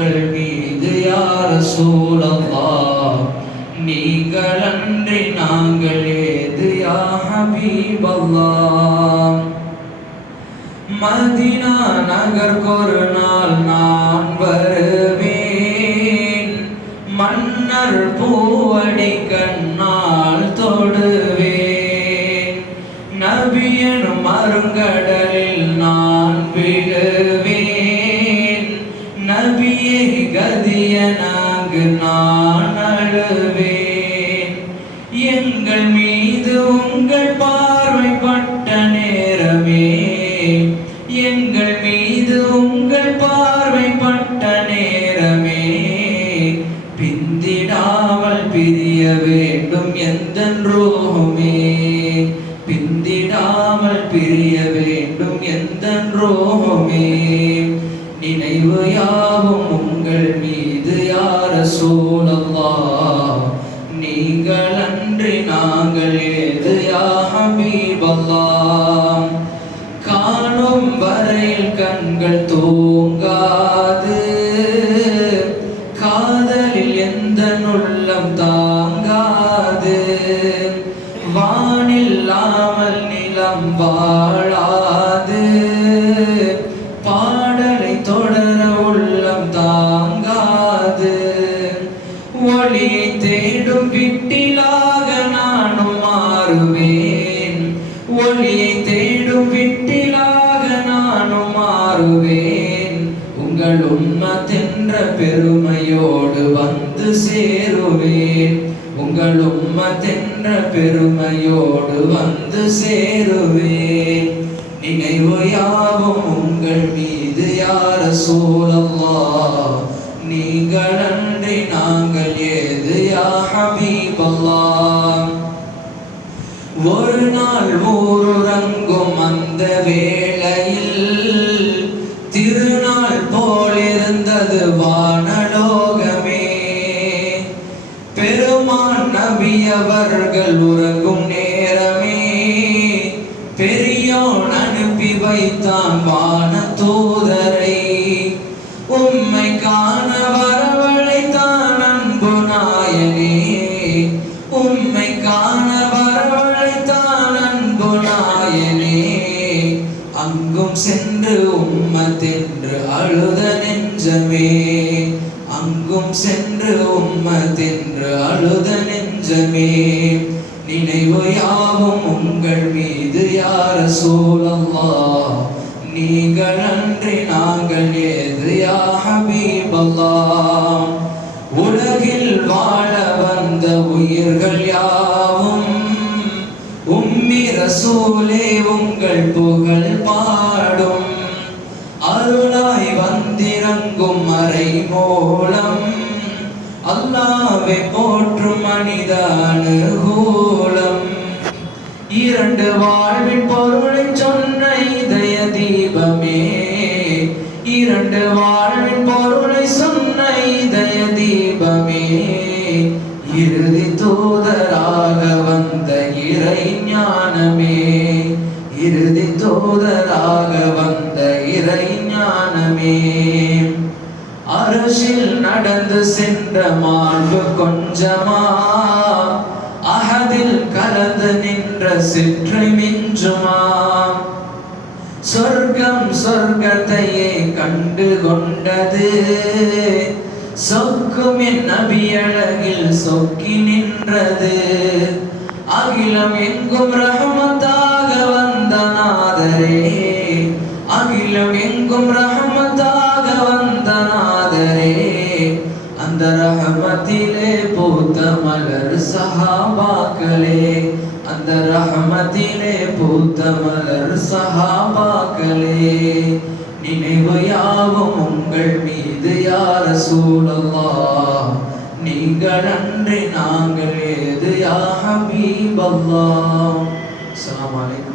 உங்கள் மீது யா ரசூலல்லாஹ் நீங்களன்றி நாங்கள் ஏது யா ஹபீபல்லாஹ். மதீனா நகர்க்கொரு நாள் நான் வருவேன், மன்னர் பூவடி கண்ணால் தொடுவேன். நபியனும் அருங்கடலில் நான் விழுவேன், நபியை கதியனாங்கு நான் அழுவேன். எங்கள் மீது உங்கள் பார்வைப்பட்ட நேரமே, எங்கள் மீது உங்கள் பார்வைப்பட்ட நேரமே, பிந்திடாமல் பிரிய வேண்டும் எந்தன் ரூஹுமே, பிந்திடாமல் பிரிய வேண்டும் எந்தன் ரூஹுமே. நினைவு யாவும் உங்கள் மீது யா ரசூலல்லாஹ் நீங்களன்றி நாங்கள் ஏது யா ஹபீபல்லாஹ். காணும் வரையில் கண்கள் தூங்காது, காதலில் எந்த உள்ளம் தாங்காது. வானில்லாமல் நிலம் வாழாது, பாடலை தொடர உள்ளம் தாங்காது. ஒளியை தேடும் விட்டிலாக நானும் மாறுவேன், ஒளியை தேடும் விட்டிலாக நானும் மாறுவேன். உங்கள் உம்மத்தென்ற பெருமையோடு வந்து சேருவேன், உங்கள் உம்மத்தென்ற பெருமையோடு வந்து சேருவேன். நினைவு யாவும் உங்கள் மீது யா ரசூலல்லாஹ் நீங்களன்றி நாங்கள் ஏது யா ஹபீபல்லாஹ். ஒரு நாள் ஊருறங்கும் அந்த வேளையில் திருநாள் போலிருந்தது வானலோகமே. பெருமான் நபி அவர்கள் உறங்கும் நேரமே, பெரியோன் அனுப்பி வைத்தான் வான தூதரை. உம்மை காண வரவழைத்தான் அன்பு நாயனே, உம்மை காண வரவழைத்தான் அன்பு நாயனே. அங்கும் சென்று உம்மத்தென்று அழுத நெஞ்சமே, அங்கும் சென்று உம்மத்தென்று அழுத நெஞ்சமே. நினைவு யாவும் உங்கள் மீது யா ரசூலல்லாஹ் நீங்களன்றி நாங்கள் ஏது யா ஹபீபல்லாஹ். உலகில் வாழ வந்த உயிர்கள் யாவும் உம்மி ரசூலே உங்கள் புகழ் பாடும். அருளாய் வந்திறங்கும் மறை மூலம் அல்லாஹ்வை போற்றும் மனித அனுகூலம். இரண்டு வாழ்வின் பொருளை சொன்ன இதய தீபமே, இரண்டு வாழ்வின் பொருளை சொன்ன இதய தீபமே. இறுதி தூதராக வந்த இறை ஞானமே, இறுதி தூதராக வந்த இறை ஞானமே. அரசில் நடந்து சென்ற மாண்பு கொஞ்சமா, அகதில் கலந்து நின்ற சிற்றை மிஞ்சுமா. சொர்க்கம் சொர்க்கத்தையே கண்டு கொண்டது, சொக்கும் என் நபி அழகில் சொக்கி நின்றது. அகிலம் எங்கும் ரஹமத்தாக வந்த நாதரே, அகிலம் எங்கும் ரஹமத்தாக வந்த நாதரே. அந்த ரஹமத்திலே பூத்த மலர் சஹாபாக்களே, அந்த ரஹமத்திலே பூத்த மலர் சஹாபாக்களே. நினைவு யாவும் உங்கள் மீது யா ரசூலல்லாஹ் நீங்களன்றி நாங்கள் ஏது யா ஹபீபல்லாஹ். அஸ்ஸலாமு அலைக்கும்.